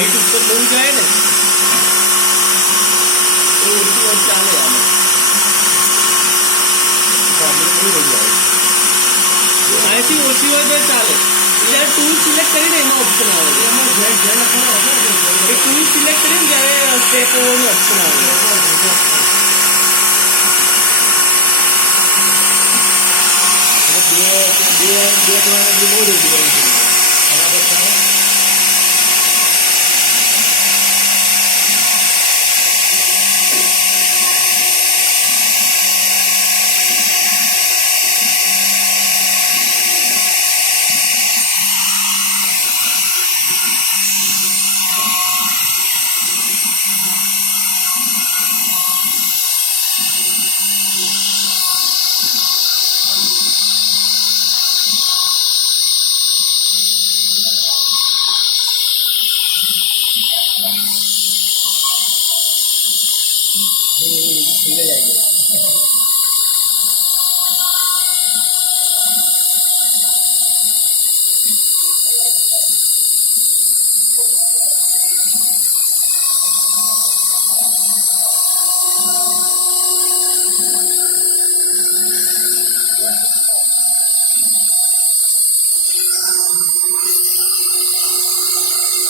height ઉપર બહુ જાય ને તો ઓછી વાત ચાલે આમાં અહીંથી ઓછી હોય તો ચાલે જ્યારે ટૂલ સિલેક્ટ કરીને એમાં ઓપ્શન આવે એ ટૂલ સિલેક્ટ કરીને ત્યારે સ્ટેપ ઓવરનું ઓપ્શન આવે બે બહુ જ થઈ જાય